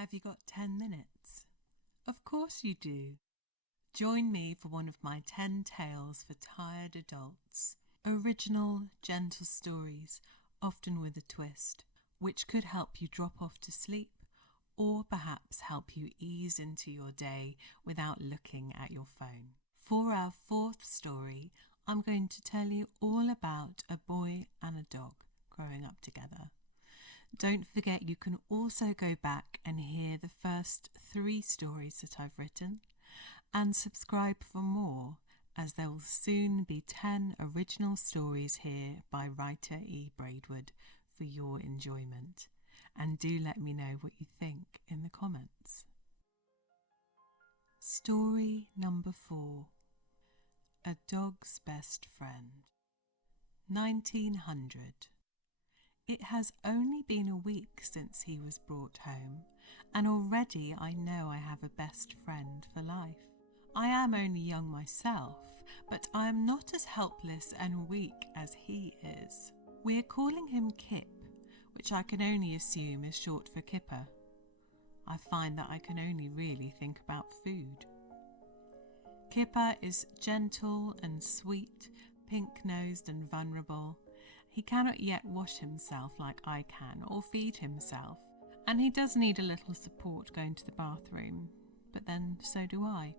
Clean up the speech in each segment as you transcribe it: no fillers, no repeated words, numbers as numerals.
Have you got 10 minutes? Of course you do. Join me for one of my 10 tales for tired adults. Original, gentle stories, often with a twist, which could help you drop off to sleep or perhaps help you ease into your day without looking at your phone. For our 4th story, I'm going to tell you all about a boy and a dog growing up together. Don't forget you can also go back and hear the first 3 stories that I've written and subscribe for more, as there will soon be 10 original stories here by writer E. Braidwood for your enjoyment. And do let me know what you think in the comments. Story number 4. A Dog's Best Friend. 1900. It has only been a week since he was brought home, and already I know I have a best friend for life. I am only young myself, but I am not as helpless and weak as he is. We are calling him Kip, which I can only assume is short for Kipper. I find that I can only really think about food. Kipper is gentle and sweet, pink-nosed and vulnerable. He cannot yet wash himself like I can or feed himself, and he does need a little support going to the bathroom, but then so do I.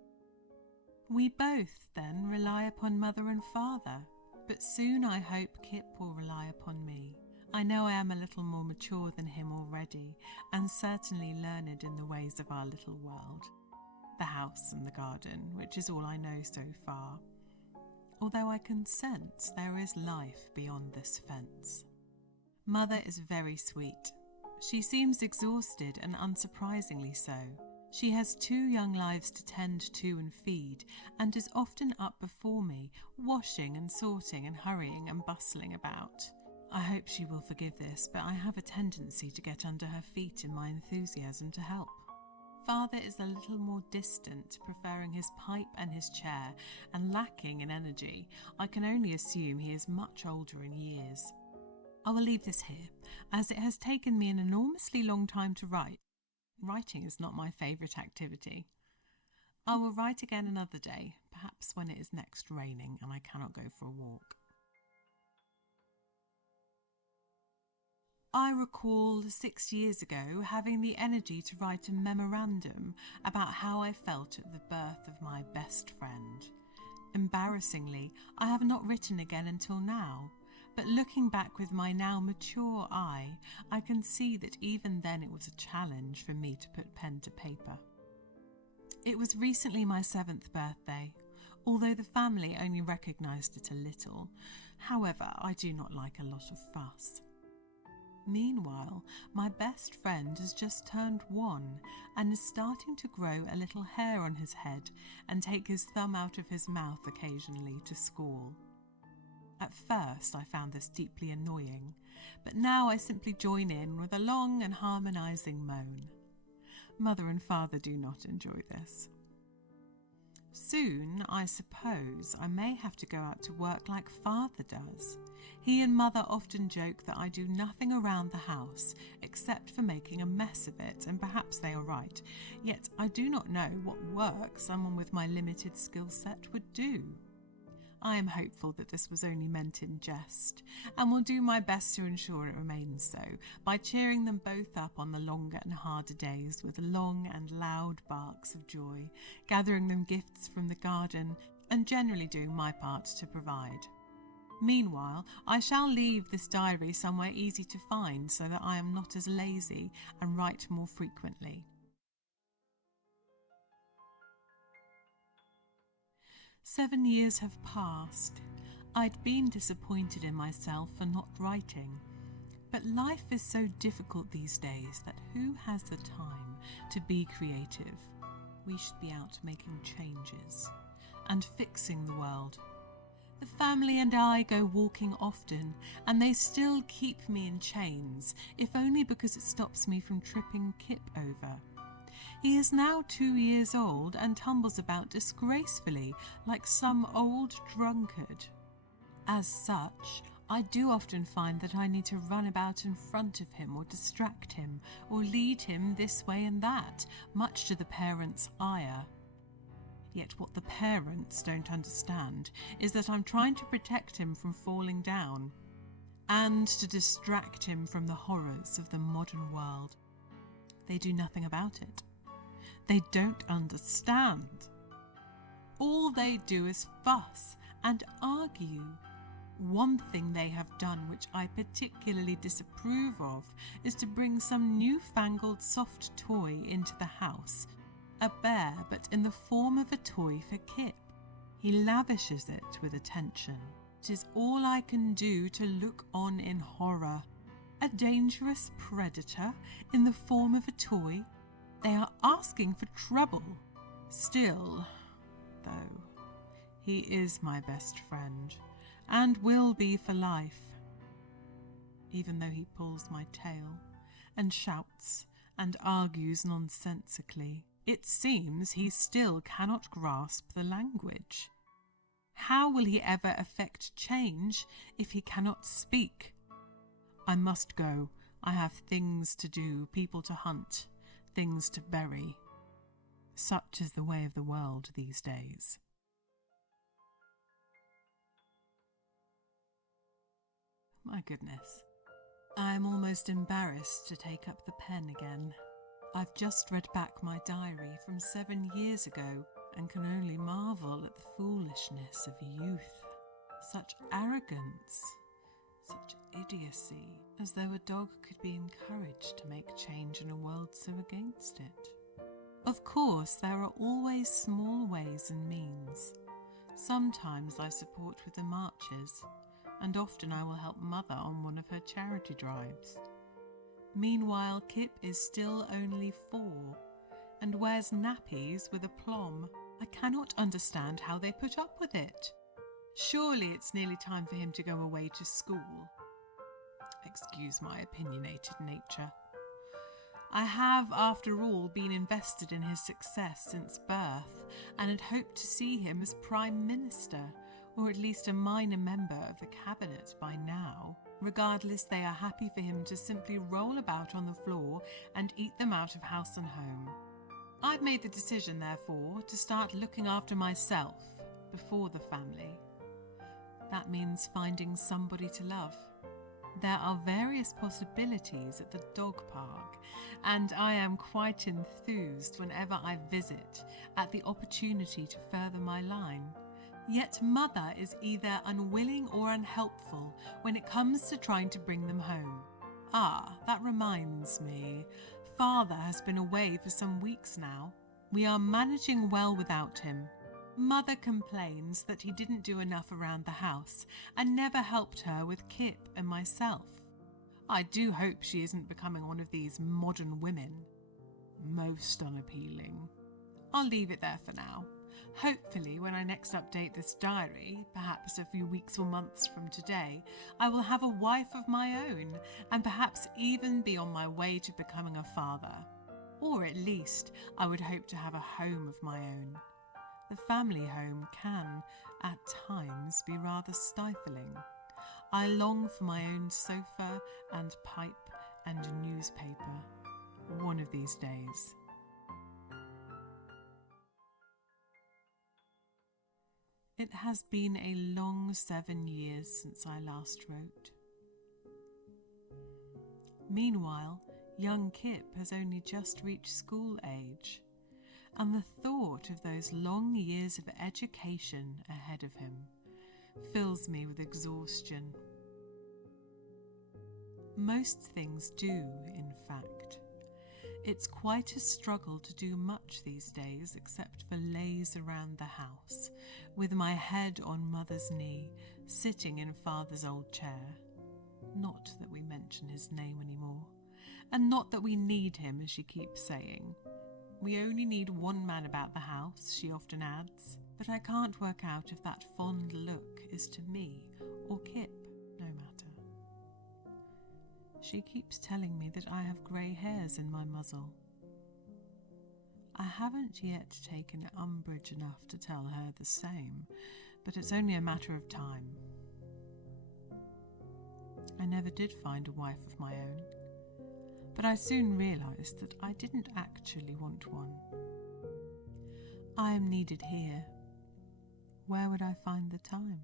We both then rely upon mother and father, but soon I hope Kip will rely upon me. I know I am a little more mature than him already, and certainly learned in the ways of our little world. The house and the garden, which is all I know so far. Although I can sense there is life beyond this fence. Mother is very sweet. She seems exhausted, and unsurprisingly so. She has 2 young lives to tend to and feed, and is often up before me, washing and sorting and hurrying and bustling about. I hope she will forgive this, but I have a tendency to get under her feet in my enthusiasm to help. Father is a little more distant, preferring his pipe and his chair, and lacking in energy. I can only assume he is much older in years. I will leave this here, as it has taken me an enormously long time to write. Writing is not my favourite activity. I will write again another day, perhaps when it is next raining and I cannot go for a walk. I recall 6 years ago having the energy to write a memorandum about how I felt at the birth of my best friend. Embarrassingly, I have not written again until now, but looking back with my now mature eye, I can see that even then it was a challenge for me to put pen to paper. It was recently my 7th birthday, although the family only recognised it a little. However, I do not like a lot of fuss. Meanwhile, my best friend has just turned 1 and is starting to grow a little hair on his head and take his thumb out of his mouth occasionally to squall. At first I found this deeply annoying, but now I simply join in with a long and harmonising moan. Mother and father do not enjoy this. Soon, I suppose, I may have to go out to work like father does. He and mother often joke that I do nothing around the house except for making a mess of it, and perhaps they are right, yet I do not know what work someone with my limited skill set would do. I am hopeful that this was only meant in jest, and will do my best to ensure it remains so, by cheering them both up on the longer and harder days with long and loud barks of joy, gathering them gifts from the garden, and generally doing my part to provide. Meanwhile, I shall leave this diary somewhere easy to find so that I am not as lazy and write more frequently. 7 years have passed. I'd been disappointed in myself for not writing. But life is so difficult these days that who has the time to be creative? We should be out making changes and fixing the world. The family and I go walking often, and they still keep me in chains, if only because it stops me from tripping Kip over. He is now 2 years old and tumbles about disgracefully like some old drunkard. As such, I do often find that I need to run about in front of him or distract him or lead him this way and that, much to the parents' ire. Yet what the parents don't understand is that I'm trying to protect him from falling down and to distract him from the horrors of the modern world. They do nothing about it. They don't understand. All they do is fuss and argue. One thing they have done which I particularly disapprove of is to bring some newfangled soft toy into the house, a bear but in the form of a toy for Kip. He lavishes it with attention. It is all I can do to look on in horror. A dangerous predator in the form of a toy? They are asking for trouble. Still, though, he is my best friend, and will be for life, even though he pulls my tail and shouts and argues nonsensically. It seems he still cannot grasp the language. How will he ever effect change if he cannot speak? I must go. I have things to do, people to hunt, things to bury. Such is the way of the world these days. My goodness. I am almost embarrassed to take up the pen again. I've just read back my diary from 7 years ago and can only marvel at the foolishness of youth. Such arrogance, such idiocy, as though a dog could be encouraged to make change in a world so against it. Of course, there are always small ways and means. Sometimes I support with the marches, and often I will help Mother on one of her charity drives. Meanwhile, Kip is still only 4 and wears nappies with a plum. I cannot understand how they put up with it. Surely it's nearly time for him to go away to school. Excuse my opinionated nature. I have, after all, been invested in his success since birth and had hoped to see him as Prime Minister, or at least a minor member of the cabinet by now. Regardless, they are happy for him to simply roll about on the floor and eat them out of house and home. I've made the decision, therefore, to start looking after myself before the family. That means finding somebody to love. There are various possibilities at the dog park, and I am quite enthused whenever I visit at the opportunity to further my line. Yet Mother is either unwilling or unhelpful when it comes to trying to bring them home. Ah, that reminds me. Father has been away for some weeks now. We are managing well without him. Mother complains that he didn't do enough around the house and never helped her with Kip and myself. I do hope she isn't becoming one of these modern women. Most unappealing. I'll leave it there for now. Hopefully, when I next update this diary, perhaps a few weeks or months from today, I will have a wife of my own and perhaps even be on my way to becoming a father. Or at least, I would hope to have a home of my own. The family home can, at times, be rather stifling. I long for my own sofa and pipe and newspaper. One of these days. It has been a long 7 years since I last wrote. Meanwhile, young Kip has only just reached school age, and the thought of those long years of education ahead of him fills me with exhaustion. Most things do, in fact. It's quite a struggle to do much these days except for laze around the house, with my head on Mother's knee, sitting in Father's old chair. Not that we mention his name anymore, and not that we need him, as she keeps saying. We only need one man about the house, she often adds, but I can't work out if that fond look is to me or Kip, no matter. She keeps telling me that I have grey hairs in my muzzle. I haven't yet taken umbrage enough to tell her the same, but it's only a matter of time. I never did find a wife of my own, but I soon realised that I didn't actually want one. I am needed here. Where would I find the time?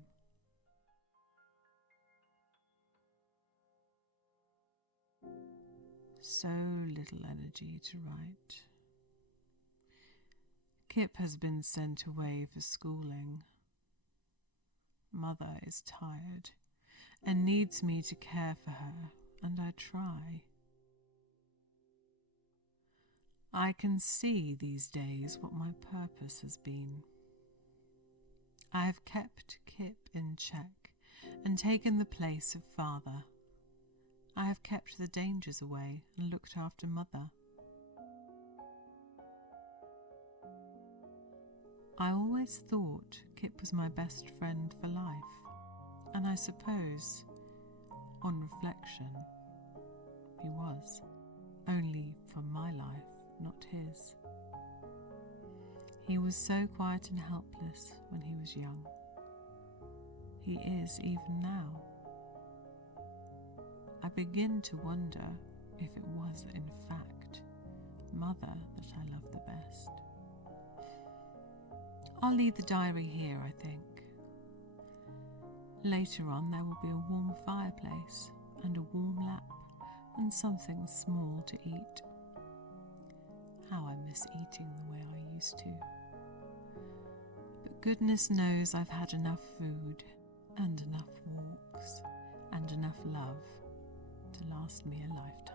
So little energy to write. Kip has been sent away for schooling. Mother is tired and needs me to care for her, and I try. I can see these days what my purpose has been. I have kept Kip in check and taken the place of father. I have kept the dangers away and looked after mother. I always thought Kip was my best friend for life, and I suppose, on reflection, he was, only for my life, not his. He was so quiet and helpless when he was young. He is even now. I begin to wonder if it was, in fact, mother that I loved the best. I'll leave the diary here, I think. Later on there will be a warm fireplace and a warm lap and something small to eat. How I miss eating the way I used to. But goodness knows I've had enough food and enough walks and enough love to last me a lifetime.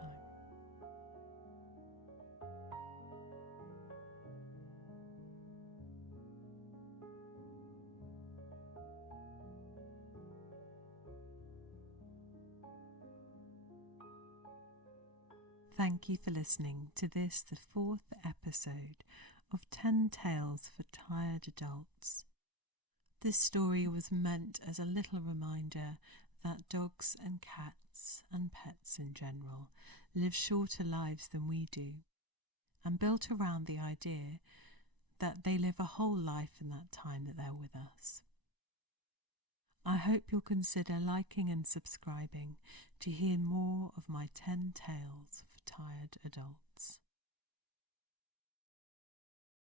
Thank you for listening to this, the 4th episode of 10 Tales for Tired Adults. This story was meant as a little reminder that dogs and cats and pets in general live shorter lives than we do, and built around the idea that they live a whole life in that time that they're with us. I hope you'll consider liking and subscribing to hear more of my 10 Tales for Tired Adults.